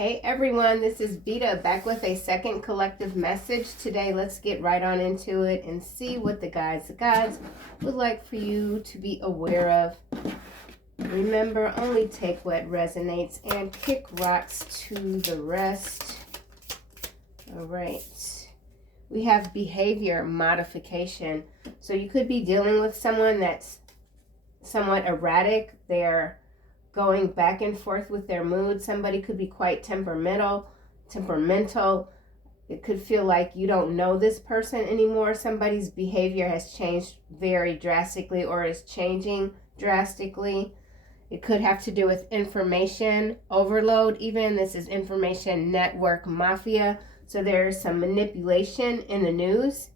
Hey everyone, this is Veda back with a second collective message. Today, let's get right on into it and see what the gods would like for you to be aware of. Remember, only take what resonates and kick rocks to the rest. All right. We have behavior modification. So you could be dealing with someone that's somewhat erratic. They're going back and forth with their mood. Somebody could be quite temperamental. It could feel like you don't know this person anymore. Somebody's behavior has changed very drastically or is changing drastically. It could have to do with information overload. Even this is information network mafia. So there's some manipulation in the news.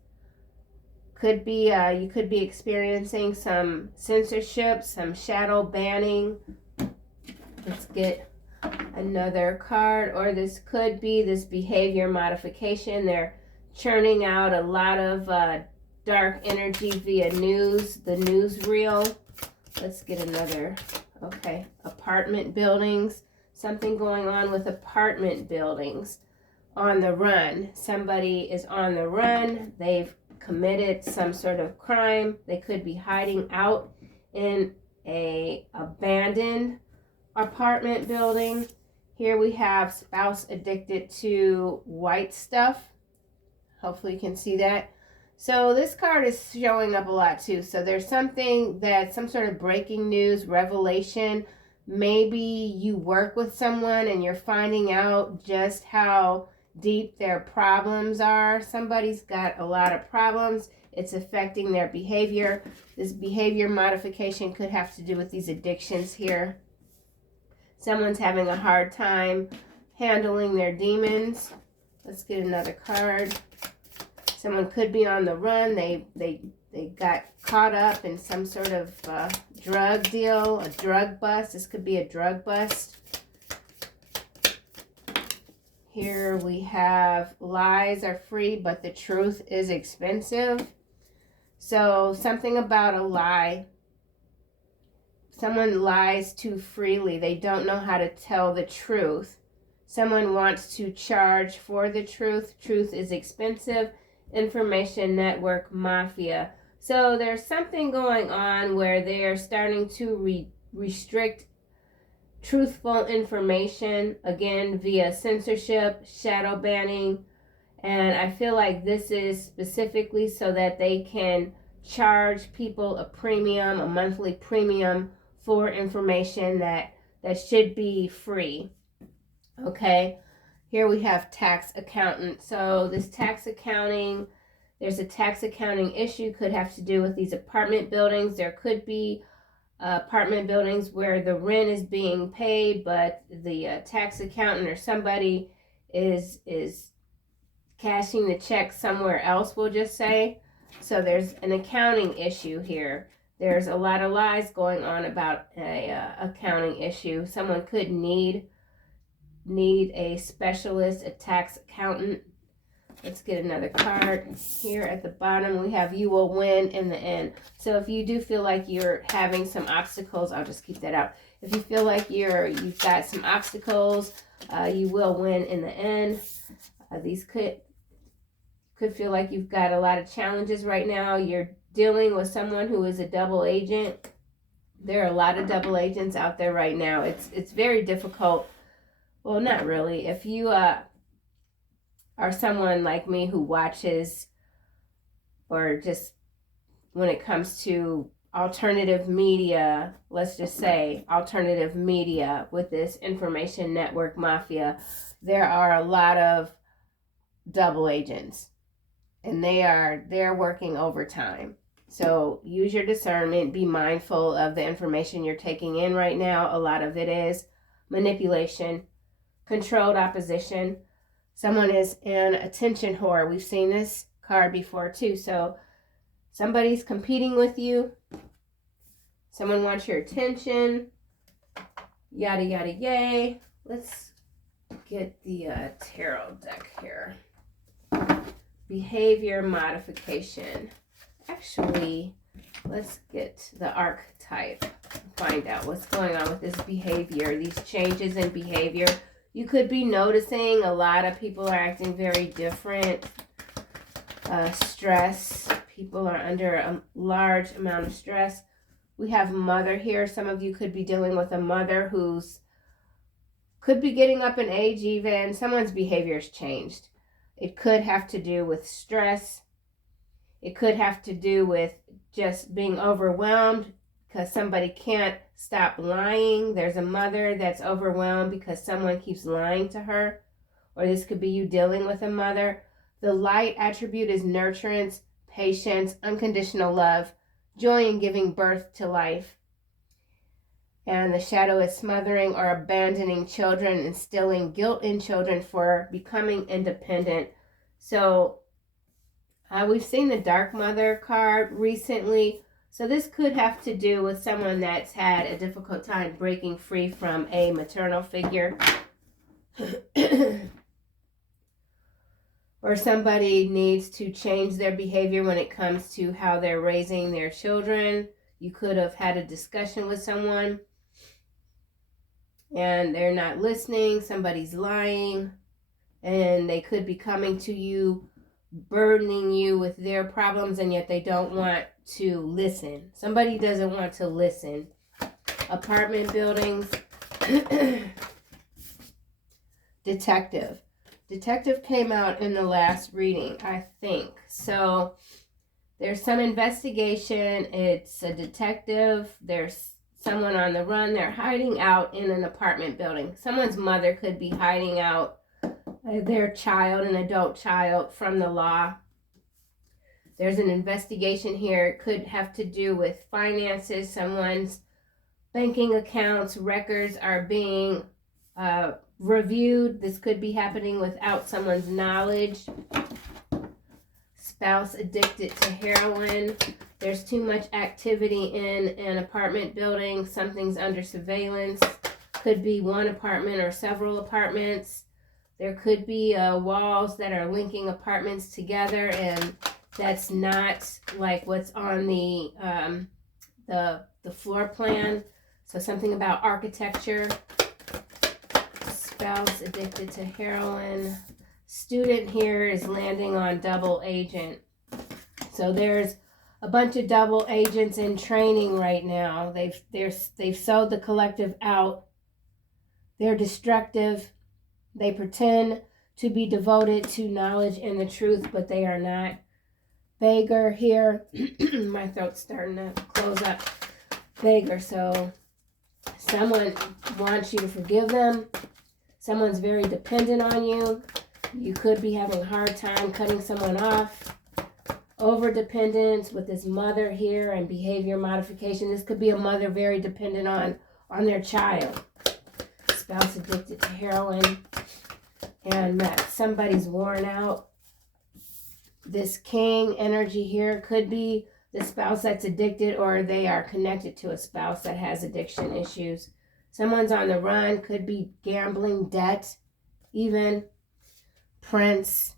Could be you could be experiencing some censorship, some shadow banning. Let's get another card. Or this could be this behavior modification. They're churning out a lot of dark energy via news, the newsreel. Let's get another. Okay, apartment buildings. Something going on with apartment buildings. On the run. Somebody is on the run. They've committed some sort of crime. They could be hiding out in a abandoned apartment building. Here we have spouse addicted to white stuff. Hopefully you can see that. So this card is showing up a lot too. So there's something that some sort of breaking news, revelation. Maybe you work with someone and you're finding out just how deep their problems are. Somebody's got a lot of problems. It's affecting their behavior. This behavior modification could have to do with these addictions here. Someone's having a hard time handling their demons. Let's get another card. Someone could be on the run. They got caught up in some sort of drug deal, a drug bust. This could be a drug bust. Here we have lies are free, but the truth is expensive. So something about a lie. Someone lies too freely. They don't know how to tell the truth. Someone wants to charge for the truth. Truth is expensive. Information network mafia. So there's something going on where they're starting to restrict truthful information, again, via censorship, shadow banning. And I feel like this is specifically so that they can charge people a premium, a monthly premium for information that should be free. Okay, here we have tax accountant. So this tax accounting, there's a tax accounting issue, could have to do with these apartment buildings. There could be apartment buildings where the rent is being paid, but the tax accountant or somebody is cashing the check somewhere else, we'll just say. So there's an accounting issue here. There's a lot of lies going on about a accounting issue. Someone could need a specialist, a tax accountant. Let's get another card. Here at the bottom, we have you will win in the end. So if you do feel like you're having some obstacles, I'll just keep that out. If you feel like you've got some obstacles, you will win in the end. These could feel like you've got a lot of challenges right now. You're dealing with someone who is a double agent. There are a lot of double agents out there right now. It's very difficult. Well, not really. If you are someone like me who watches, or just when it comes to alternative media, let's just say alternative media with this information network mafia, there are a lot of double agents and they're working overtime. So use your discernment, be mindful of the information you're taking in right now. A lot of it is manipulation, controlled opposition. Someone is an attention whore. We've seen this card before too. So somebody's competing with you. Someone wants your attention. Yada, yada, yay. Let's get the tarot deck here. Behavior modification. Actually, let's get the archetype. Find out what's going on with this behavior. These changes in behavior. You could be noticing a lot of people are acting very different. Stress. People are under a large amount of stress. We have mother here. Some of you could be dealing with a mother who's could be getting up in age even. Someone's behavior has changed. It could have to do with stress. It could have to do with just being overwhelmed because somebody can't stop lying. There's a mother that's overwhelmed because someone keeps lying to her. Or this could be you dealing with a mother. The light attribute is nurturance, patience, unconditional love, joy in giving birth to life. And the shadow is smothering or abandoning children, instilling guilt in children for becoming independent. So we've seen the Dark Mother card recently. So this could have to do with someone that's had a difficult time breaking free from a maternal figure. Or somebody needs to change their behavior when it comes to how they're raising their children. You could have had a discussion with someone and they're not listening. Somebody's lying and they could be coming to you, burdening you with their problems, and yet they don't want to listen. Somebody doesn't want to listen. Apartment buildings. Detective. Detective came out in the last reading, I think. So there's some investigation. It's a detective. There's someone on the run. They're hiding out in an apartment building. Someone's mother could be hiding out their child, an adult child, from the law. There's an investigation here. It could have to do with finances. Someone's banking accounts, records are being reviewed. This could be happening without someone's knowledge. Spouse addicted to heroin. There's too much activity in an apartment building. Something's under surveillance. Could be one apartment or several apartments. There could be walls that are linking apartments together, and that's not like what's on the floor plan. So something about architecture. Spouse addicted to heroin. Student here is landing on double agent. So there's a bunch of double agents in training right now. They've sold the collective out. They're destructive. They pretend to be devoted to knowledge and the truth, but they are not. Beggar here. My throat's starting to close up. Beggar. So someone wants you to forgive them. Someone's very dependent on you. You could be having a hard time cutting someone off. Overdependence with this mother here and behavior modification. This could be a mother very dependent on their child. Spouse addicted to heroin. And somebody's worn out. This king energy here could be the spouse that's addicted, or they are connected to a spouse that has addiction issues. Someone's on the run, could be gambling, debt, even. Prince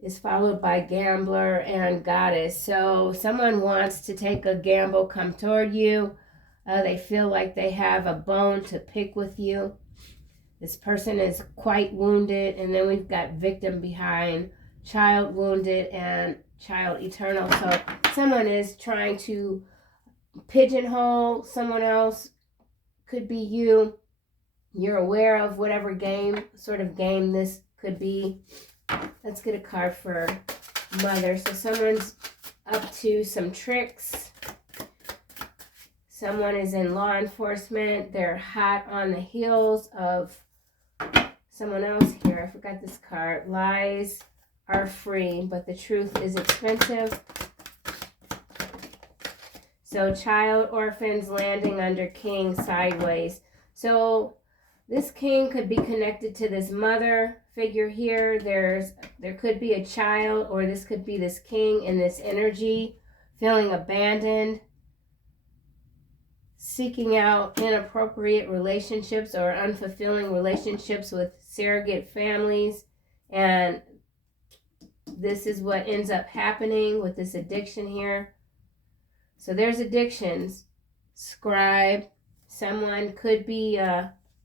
is followed by gambler and goddess. So someone wants to take a gamble, come toward you. They feel like they have a bone to pick with you. This person is quite wounded. And then we've got victim behind, child wounded, and child eternal. So someone is trying to pigeonhole someone else. Could be you. You're aware of whatever sort of game this could be. Let's get a card for mother. So someone's up to some tricks. Someone is in law enforcement. They're hot on the heels of someone else here. I forgot this card. Lies are free, but the truth is expensive. So child orphans landing under king sideways. So this king could be connected to this mother figure here. There could be a child, or this could be this king in this energy, feeling abandoned, seeking out inappropriate relationships or unfulfilling relationships with surrogate families. And this is what ends up happening with this addiction here. So there's addictions. Scribe. Someone could be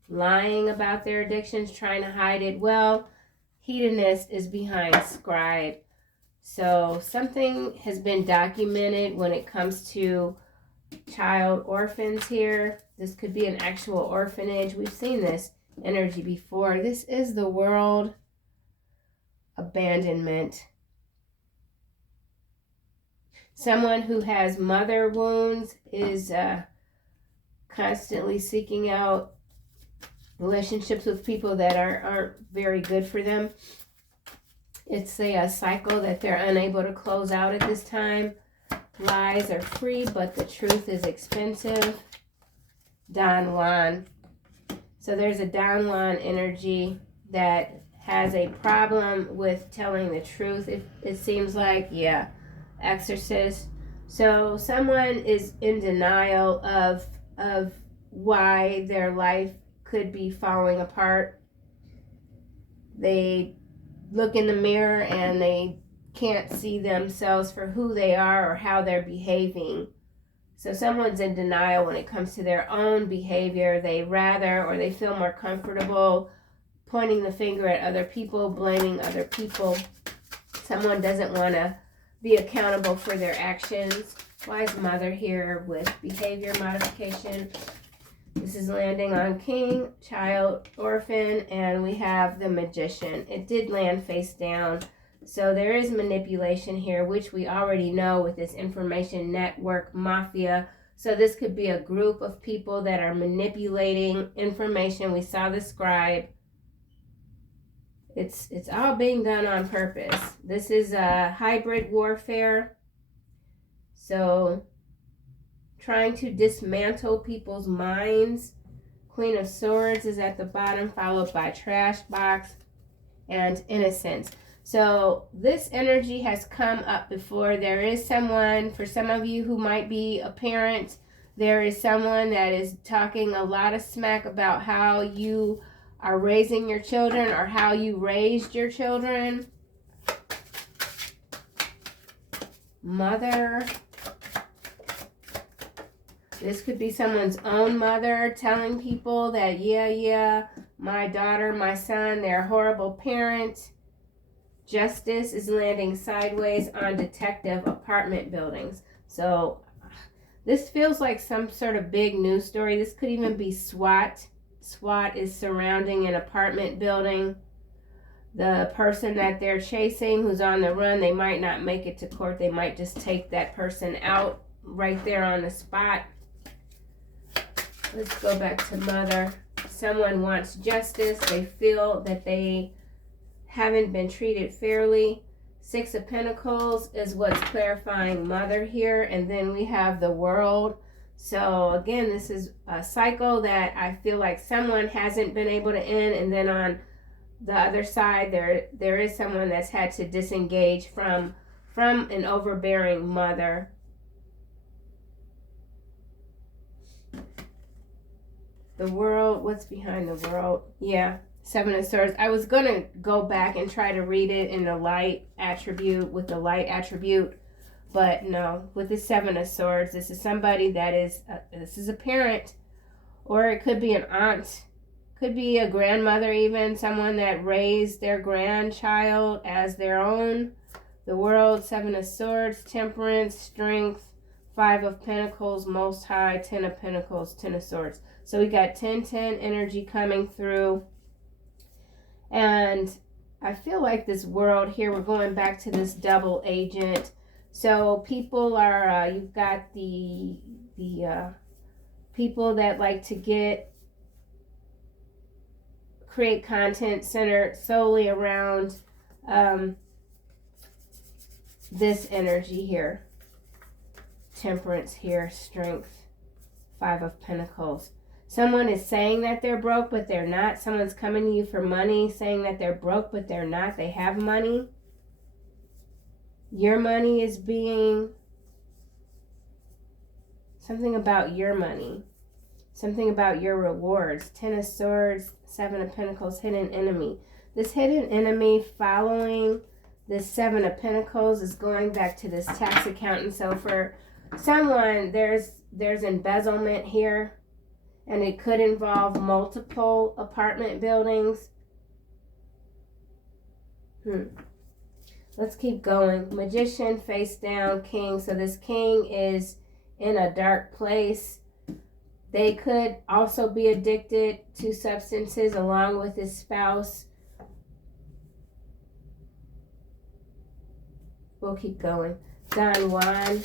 lying about their addictions, trying to hide it. Well, hedonist is behind scribe. So something has been documented when it comes to child orphans here. This could be an actual orphanage. We've seen this energy before. This is the world. Abandonment. Someone who has mother wounds is constantly seeking out relationships with people that aren't very good for them. It's a cycle that they're unable to close out at this time. Lies are free, but the truth is expensive. Don Juan. So there's a Don Juan energy that has a problem with telling the truth. It seems like, yeah, exorcist. So someone is in denial of why their life could be falling apart. They look in the mirror and they can't see themselves for who they are or how they're behaving. So someone's in denial when it comes to their own behavior. They feel more comfortable pointing the finger at other people, blaming other people. Someone doesn't want to be accountable for their actions. Wise Mother here with behavior modification. This is landing on King, Child, Orphan, and we have the Magician. It did land face down. So there is manipulation here, which we already know with this information network mafia. So this could be a group of people that are manipulating information. We saw the scribe. It's all being done on purpose. This is a hybrid warfare. So trying to dismantle people's minds. Queen of Swords is at the bottom, followed by Trash Box and Innocence. So this energy has come up before. There is someone, for some of you who might be a parent, there is someone that is talking a lot of smack about how you are raising your children or how you raised your children. Mother. This could be someone's own mother telling people that, yeah, my daughter, my son, they're a horrible parent. Justice is landing sideways on detective apartment buildings. So this feels like some sort of big news story. This could even be SWAT. SWAT is surrounding an apartment building. The person that they're chasing who's on the run, they might not make it to court. They might just take that person out right there on the spot. Let's go back to Mother. Someone wants justice. They feel that they haven't been treated fairly. Six of Pentacles is what's clarifying Mother here. And then we have the World. So again, this is a cycle that I feel like someone hasn't been able to end. And then on the other side, there is someone that's had to disengage from an overbearing mother. The World, what's behind the World? Yeah, Seven of Swords. I was going to go back and try to read it in the light attribute, with the light attribute, but no. With the Seven of Swords, this is somebody that is, this is a parent, or it could be an aunt, could be a grandmother even, someone that raised their grandchild as their own. The World, Seven of Swords, Temperance, Strength, Five of Pentacles, Most High, Ten of Pentacles, Ten of Swords. So we got 10-10 energy coming through. And I feel like this World here, we're going back to this double agent. So people are, you've got the people that like to create content centered solely around this energy here. Temperance here, Strength, Five of Pentacles. Someone is saying that they're broke, but they're not. Someone's coming to you for money, saying that they're broke, but they're not. They have money. Your money is being something about your money. Something about your rewards. Ten of Swords, Seven of Pentacles, hidden enemy. This hidden enemy following this Seven of Pentacles is going back to this tax account. And so for someone, there's embezzlement here. and it could involve multiple apartment buildings. Let's keep going. Magician, face down, king. So this king is in a dark place. They could also be addicted to substances along with his spouse. We'll keep going. Don Juan.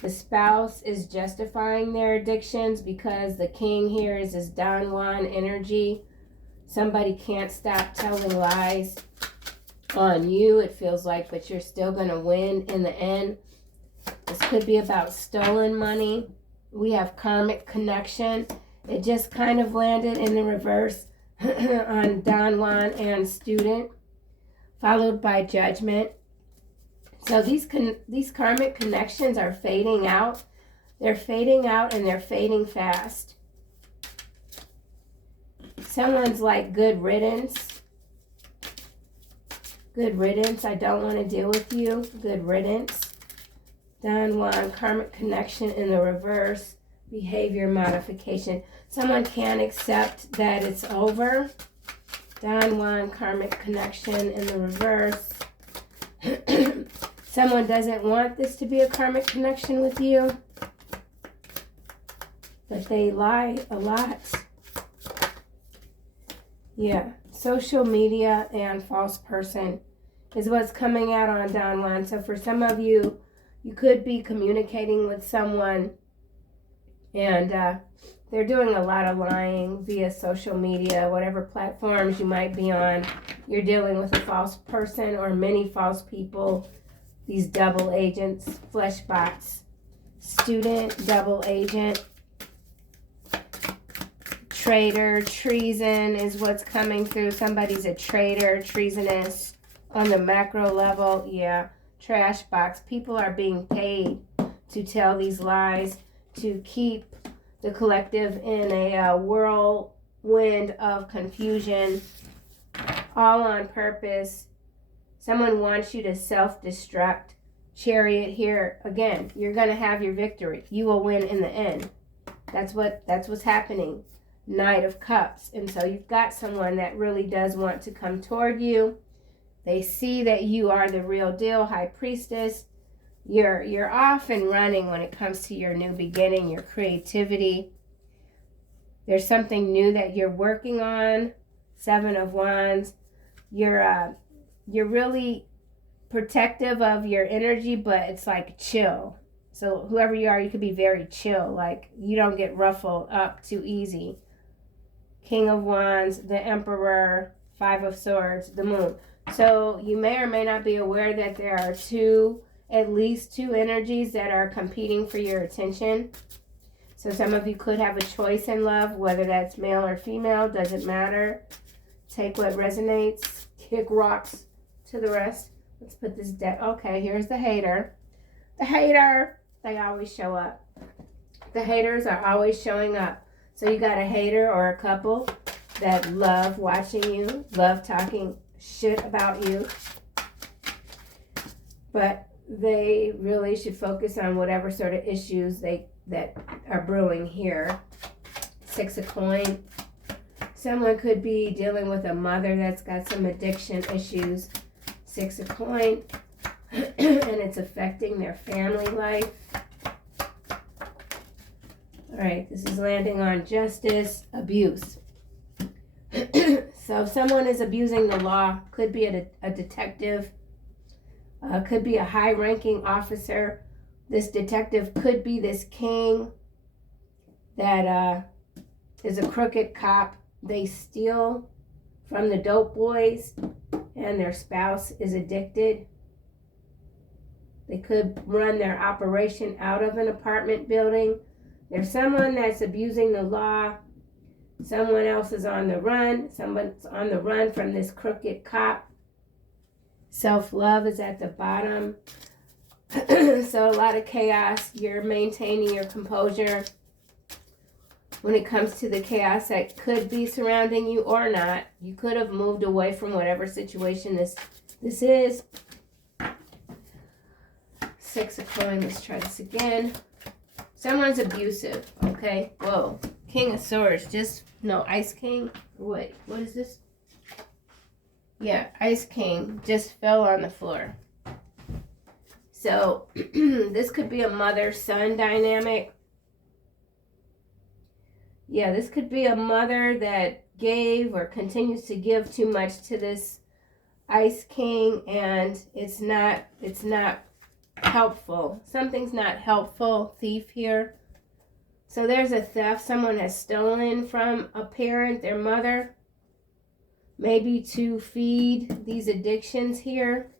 The spouse is justifying their addictions because the king here is this Don Juan energy. Somebody can't stop telling lies on you, it feels like, but you're still going to win in the end. This could be about stolen money. We have karmic connection. It just kind of landed in the reverse on Don Juan and student, followed by judgment. So these karmic connections are fading out. They're fading out and they're fading fast. Someone's like, good riddance. Good riddance. I don't want to deal with you. Good riddance. Don Juan, karmic connection in the reverse. Behavior modification. Someone can't accept that it's over. Don Juan, karmic connection in the reverse. Someone doesn't want this to be a karmic connection with you, but they lie a lot. Yeah, social media and false person is what's coming out on Don Juan. So for some of you, you could be communicating with someone and they're doing a lot of lying via social media, whatever platforms you might be on. You're dealing with a false person or many false people. These double agents, flesh bots, student, double agent, traitor, treason is what's coming through. Somebody's a traitor, treasonous on the macro level. Yeah, trash box. People are being paid to tell these lies to keep the collective in a whirlwind of confusion, all on purpose. Someone wants you to self-destruct. Chariot here. Again, you're going to have your victory. You will win in the end. That's what's happening. Knight of Cups. And so you've got someone that really does want to come toward you. They see that you are the real deal. High Priestess. You're off and running when it comes to your new beginning, your creativity. There's something new that you're working on. Seven of Wands. You're really protective of your energy, but it's like chill. So whoever you are, you could be very chill. Like you don't get ruffled up too easy. King of Wands, the Emperor, Five of Swords, the Moon. So you may or may not be aware that there are at least two energies that are competing for your attention. So some of you could have a choice in love, whether that's male or female, doesn't matter. Take what resonates, kick rocks to the rest. Let's put this deck. Okay, here's the hater. The hater, they always show up. The haters are always showing up. So you got a hater or a couple that love watching you, love talking shit about you. But they really should focus on whatever sort of issues that are brewing here. Six of Coins. Someone could be dealing with a mother that's got some addiction issues. Six of Coins. And it's affecting their family life. All right, this is landing on justice, abuse. So if someone is abusing the law, could be a detective, could be a high-ranking officer. This detective could be this king that is a crooked cop. They steal from the dope boys and their spouse is addicted. They could run their operation out of an apartment building. There's someone that's abusing the law. Someone else is on the run. Someone's on the run from this crooked cop. Self-love is at the bottom. So a lot of chaos. You're maintaining your composure when it comes to the chaos that could be surrounding you or not. You could have moved away from whatever situation this is. Six of Coins. Let's try this again. Someone's abusive. Okay. Whoa. King of Swords, just, no, Ice King. Wait, what is this? Yeah, Ice King just fell on the floor. So, this could be a mother-son dynamic. Yeah, this could be a mother that gave or continues to give too much to this Ice King, and it's not helpful. Something's not helpful. Thief here. So there's a theft. Someone has stolen from a parent, their mother, maybe to feed these addictions here.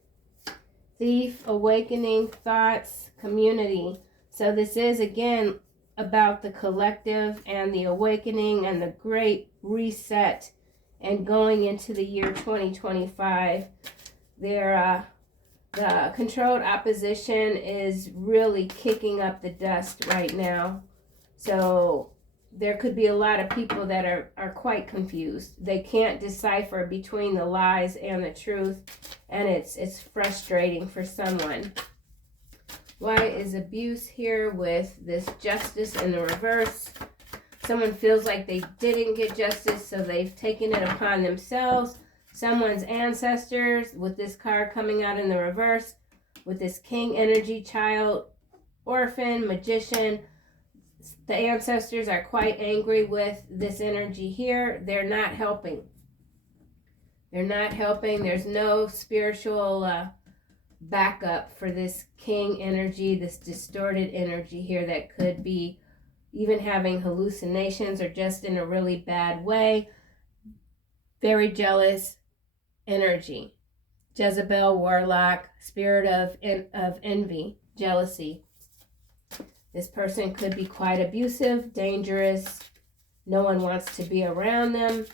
Thief, awakening, thoughts, community. So this is, again, about the collective and the awakening and the great reset and going into the year 2025. The controlled opposition is really kicking up the dust right now. So there could be a lot of people that are quite confused. They can't decipher between the lies and the truth, and it's frustrating for someone. Why is abuse here with this justice in the reverse? Someone feels like they didn't get justice, so they've taken it upon themselves. Someone's ancestors, with this card coming out in the reverse, with this king energy, child, orphan, magician. The ancestors are quite angry with this energy here. They're not helping. They're not helping. There's no spiritual backup for this king energy, this distorted energy here that could be even having hallucinations or just in a really bad way. Very jealous energy. Jezebel, warlock, spirit of envy, jealousy. This person could be quite abusive, dangerous. No one wants to be around them.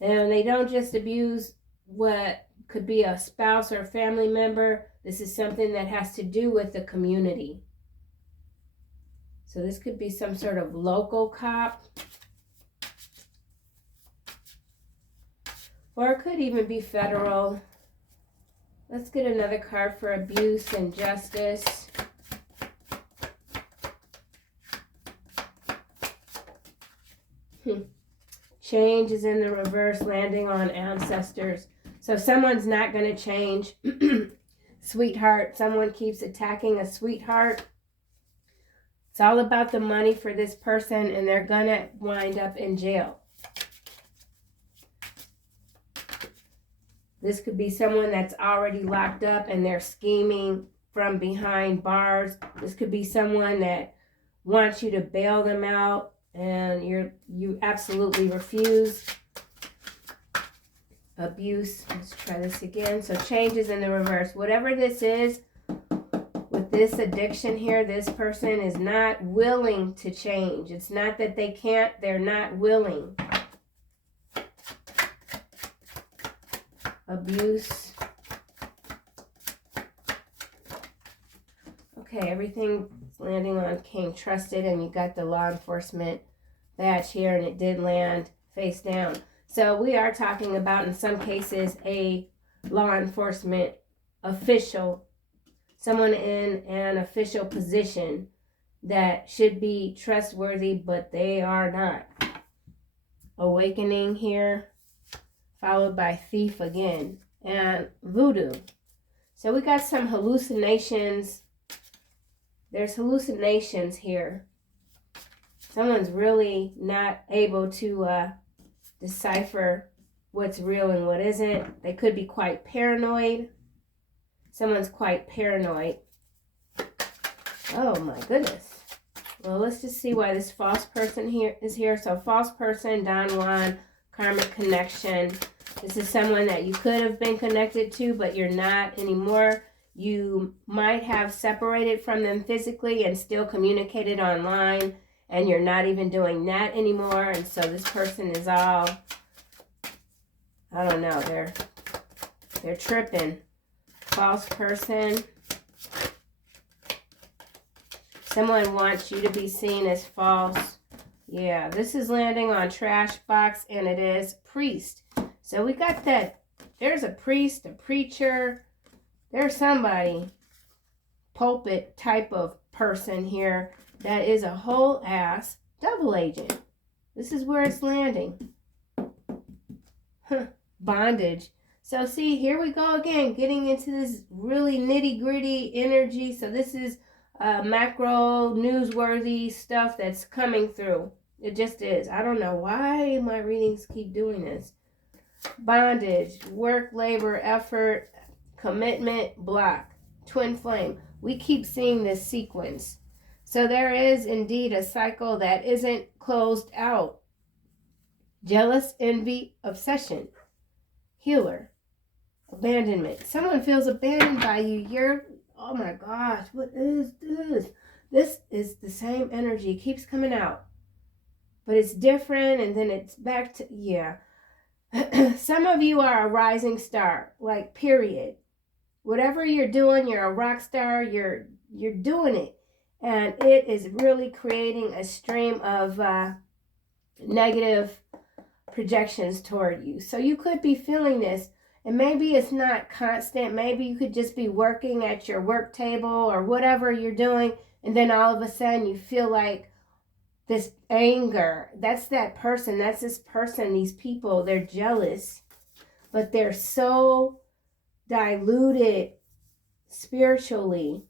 And they don't just abuse what could be a spouse or family member. This is something that has to do with the community. So this could be some sort of local cop. Or it could even be federal. Let's get another card for abuse and justice. Change is in the reverse, landing on ancestors. So someone's not going to change. Sweetheart, someone keeps attacking a sweetheart. It's all about the money for this person, and they're going to wind up in jail. This could be someone that's already locked up and they're scheming from behind bars. This could be someone that wants you to bail them out and you absolutely refuse. Abuse. Let's try this again. So changes in the reverse. Whatever this is, with this addiction here, this person is not willing to change. It's not that they can't, they're not willing. Abuse. Okay, everything's landing on King Trusted, and you got the law enforcement badge here, and it did land face down. So we are talking about, in some cases, a law enforcement official, someone in an official position that should be trustworthy, but they are not. Awakening here, followed by thief again, and voodoo. So we got some hallucinations. There's hallucinations here. Someone's really not able to decipher what's real and what isn't. They could be quite paranoid. Someone's quite paranoid. Oh my goodness. Well, let's just see why this false person here is here. So false person, Don Juan, karmic connection. This is someone that you could have been connected to, but you're not anymore. You might have separated from them physically and still communicated online, and you're not even doing that anymore. And so this person is all, I don't know, they're tripping. False person. Someone wants you to be seen as false. Yeah, this is landing on trash box, and it is priest. So we got that. There's a priest, a preacher. There's somebody, pulpit type of person here that is a whole ass double agent. This is where it's landing. Bondage. So see, here we go again, getting into this really nitty gritty energy. So this is macro newsworthy stuff that's coming through. It just is. I don't know why my readings keep doing this. Bondage, work, labor, effort, commitment, block, twin flame. We keep seeing this sequence. So there is indeed a cycle that isn't closed out. Jealous, envy, obsession, healer, abandonment. Someone feels abandoned by you. You're, oh my gosh, what is this? This is the same energy. It keeps coming out. But it's different, and then it's back to, yeah. Some of you are a rising star, like, period. Whatever you're doing, you're a rock star, you're doing it. And it is really creating a stream of negative projections toward you. So you could be feeling this, and maybe it's not constant. Maybe you could just be working at your work table or whatever you're doing, and then all of a sudden you feel like this anger. That's that person. That's this person. These people, they're jealous, but they're so diluted spiritually.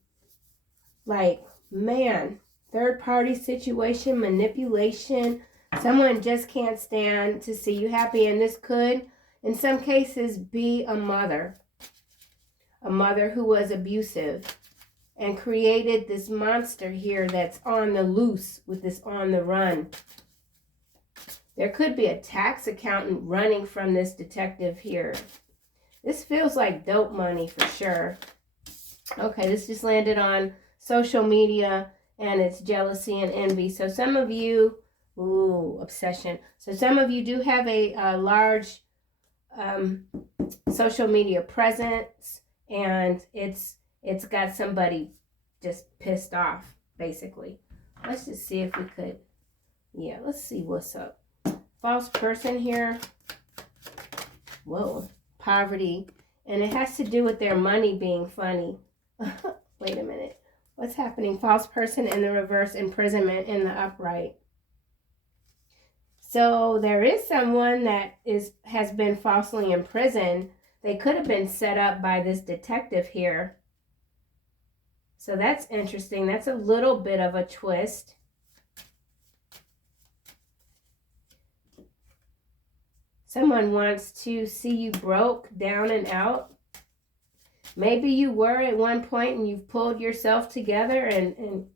Like, man, third party situation, manipulation. Someone just can't stand to see you happy, and this could, in some cases, be a mother who was abusive and created this monster here that's on the loose with this on the run. There could be a tax accountant running from this detective here. This feels like dope money for sure. Okay, this just landed on social media, and it's jealousy and envy. So some of you, ooh, obsession. So some of you do have a large social media presence, and it's got somebody just pissed off, basically. Let's just see if we could, yeah, let's see what's up. False person here. Whoa, poverty. And it has to do with their money being funny. Wait a minute. What's happening? False person in the reverse, imprisonment in the upright. So there is someone that has been falsely imprisoned. They could have been set up by this detective here. So that's interesting. That's a little bit of a twist. Someone wants to see you broke, down and out. Maybe you were at one point and you've pulled yourself together and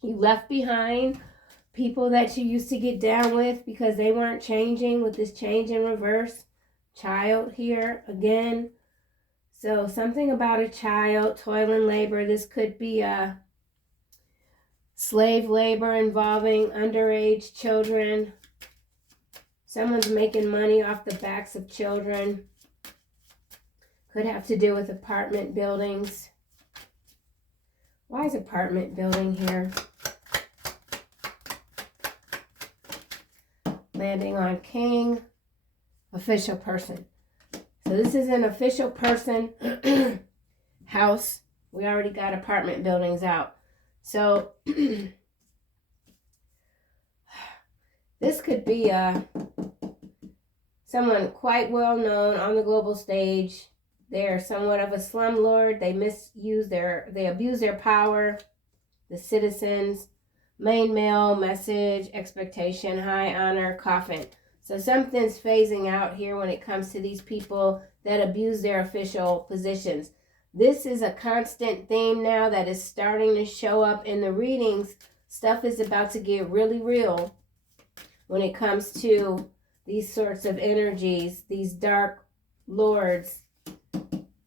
you left behind people that you used to get down with because they weren't changing with this change in reverse. Child here again. So something about a child, toil and labor. This could be a slave labor involving underage children. Someone's making money off the backs of children. Could have to do with apartment buildings. Why is apartment building here? Landing on king, official person. So this is an official person house. We already got apartment buildings out. So this could be someone quite well known on the global stage. They're somewhat of a slumlord. They abuse their power. The citizens, main male, message, expectation, high honor, coffin. So something's phasing out here when it comes to these people that abuse their official positions. This is a constant theme now that is starting to show up in the readings. Stuff is about to get really real when it comes to these sorts of energies, these dark lords.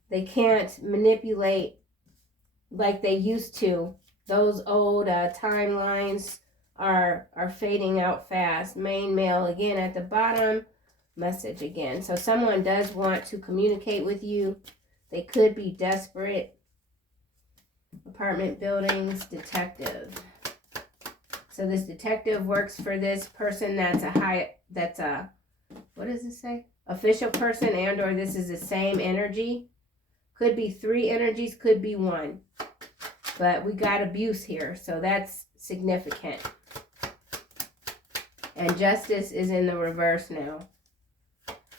They can't manipulate like they used to. Those old timelines are fading out fast. Main male again at the bottom. Message again. So someone does want to communicate with you. They could be desperate. Apartment buildings, detective. So this detective works for this person that's what does it say? Official person, and or this is the same energy. Could be 3 energies, could be 1. But we got abuse here. So that's significant. And justice is in the reverse now.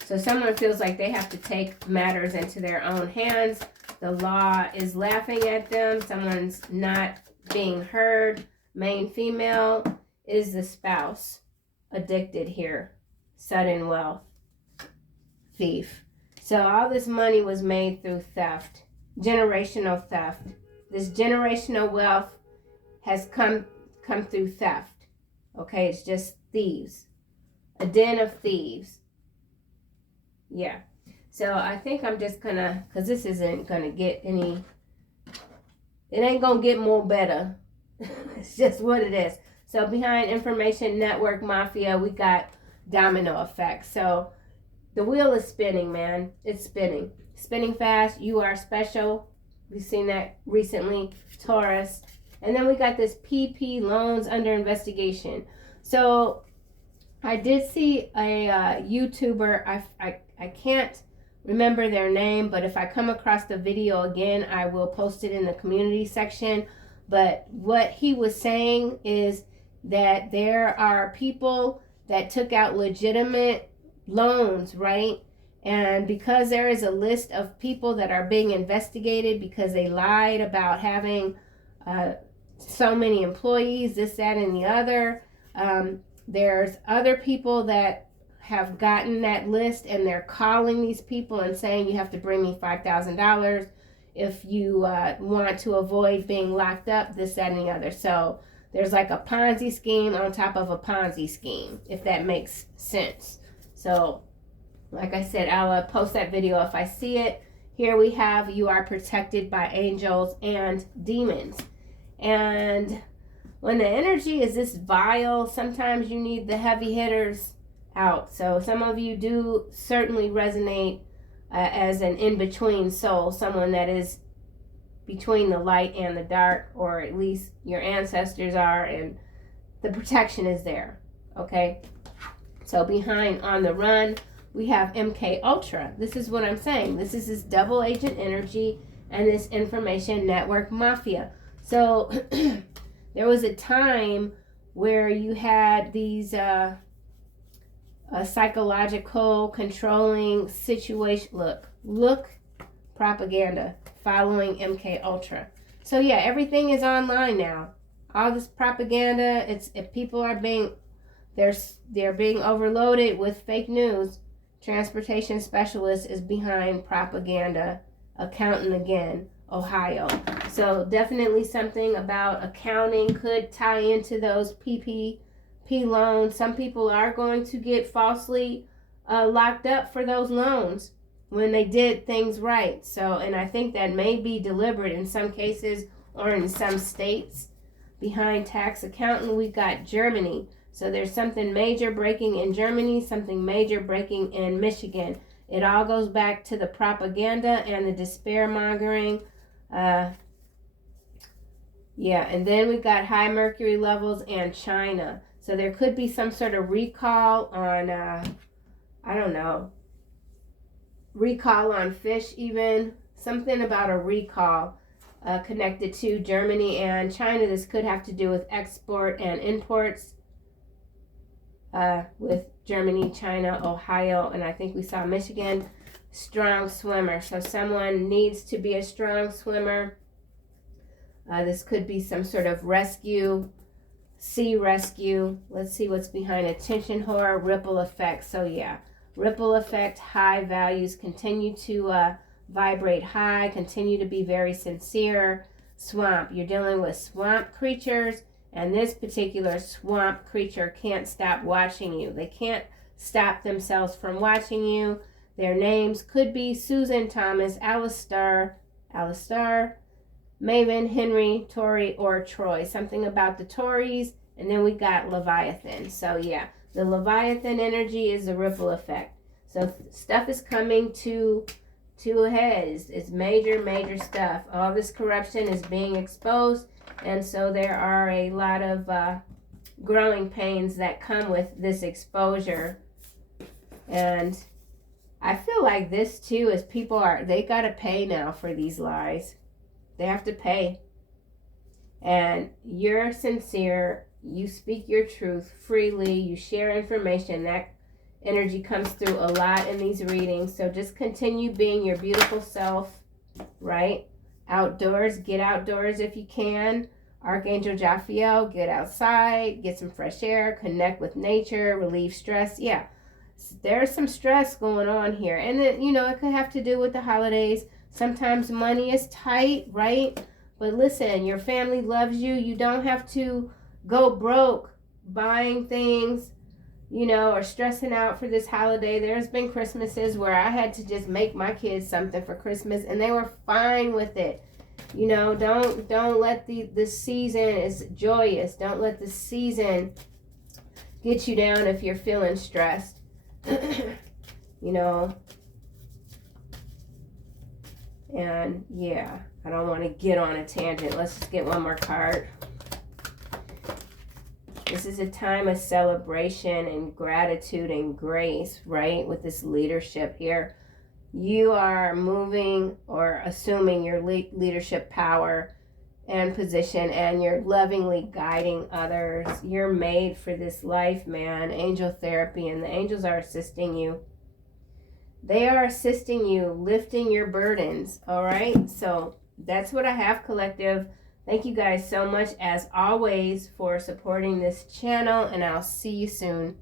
So someone feels like they have to take matters into their own hands. The law is laughing at them. Someone's not being heard. Main female is the spouse. Addicted here. Sudden wealth. Thief. So all this money was made through theft. Generational theft. This generational wealth has come through theft. Okay, it's just thieves. A den of thieves. Yeah. So I think I'm just gonna, because this isn't gonna get any, it ain't gonna get more better. It's just what it is. So behind information network mafia, we got domino effect. So the wheel is spinning, man. It's spinning. Spinning fast. You are special. We've seen that recently. Taurus. And then we got this PP loans under investigation. So I did see a YouTuber. I can't remember their name, but if I come across the video again, I will post it in the community section. But what he was saying is that there are people that took out legitimate loans, right? And because there is a list of people that are being investigated because they lied about having so many employees, this, that, and the other, there's other people that have gotten that list, and they're calling these people and saying, you have to bring me $5,000 if you want to avoid being locked up, this, that, and the other. So there's like a Ponzi scheme on top of a Ponzi scheme, if that makes sense. So like I said, I'll post that video if I see it. Here we have, you are protected by angels and demons. And when the energy is this vile, sometimes you need the heavy hitters out. So some of you do certainly resonate as an in-between soul, someone that is between the light and the dark, or at least your ancestors are, and the protection is there. Okay? So behind on the run, we have MK Ultra. This is what I'm saying. This is this double agent energy and this information network mafia. So there was a time where you had these psychological controlling situation. Look, propaganda following MK Ultra. So yeah, everything is online now. All this propaganda, if people are being, they're being overloaded with fake news. Transportation specialist is behind propaganda. Accountant again, Ohio. So definitely something about accounting could tie into those PPP loans. Some people are going to get falsely locked up for those loans when they did things right. So, and I think that may be deliberate in some cases or in some states. Behind tax accountant, we've got Germany. So there's something major breaking in Germany, something major breaking in Michigan. It all goes back to the propaganda and the despair mongering. Yeah, and then we've got high mercury levels and China. So there could be some sort of recall on, I don't know, recall on fish even. Something about a recall connected to Germany and China. This could have to do with export and imports. With Germany, China, Ohio, and I think we saw Michigan. Strong swimmer. So someone needs to be a strong swimmer. This could be some sort of rescue, sea rescue. Let's see what's behind attention whore, ripple effect. So yeah, ripple effect, high values, continue to vibrate high, continue to be very sincere. Swamp, you're dealing with swamp creatures. And this particular swamp creature can't stop watching you. They can't stop themselves from watching you. Their names could be Susan, Thomas, Alistair, Maven, Henry, Tori, or Troy. Something about the Tories. And then we got Leviathan. So yeah, the Leviathan energy is the ripple effect. So stuff is coming to a head. It's major stuff. All this corruption is being exposed. And so there are a lot of growing pains that come with this exposure. And I feel like this too is they got to pay now for these lies. They have to pay. and you're sincere. You speak your truth freely. You share information. That energy comes through a lot in these readings. So just continue being your beautiful self, right? Outdoors, get outdoors if you can. Archangel Jophiel, get outside, get some fresh air, connect with nature, relieve stress. Yeah, there's some stress going on here. And then, you know, it could have to do with the holidays. Sometimes money is tight, right? But listen, your family loves you. You don't have to go broke buying things, you know, or stressing out for this holiday. There's been Christmases where I had to just make my kids something for Christmas and they were fine with it. You know, don't let the season is joyous. Don't let the season get you down if you're feeling stressed. You know. And yeah, I don't want to get on a tangent. Let's just get one more card. This is a time of celebration and gratitude and grace, right? With this leadership here. You are moving or assuming your leadership power and position, and you're lovingly guiding others. You're made for this life, man. Angel therapy, and the angels are assisting you. They are assisting you, lifting your burdens, all right? So that's what I have, collective. Thank you guys so much, as always, for supporting this channel, and I'll see you soon.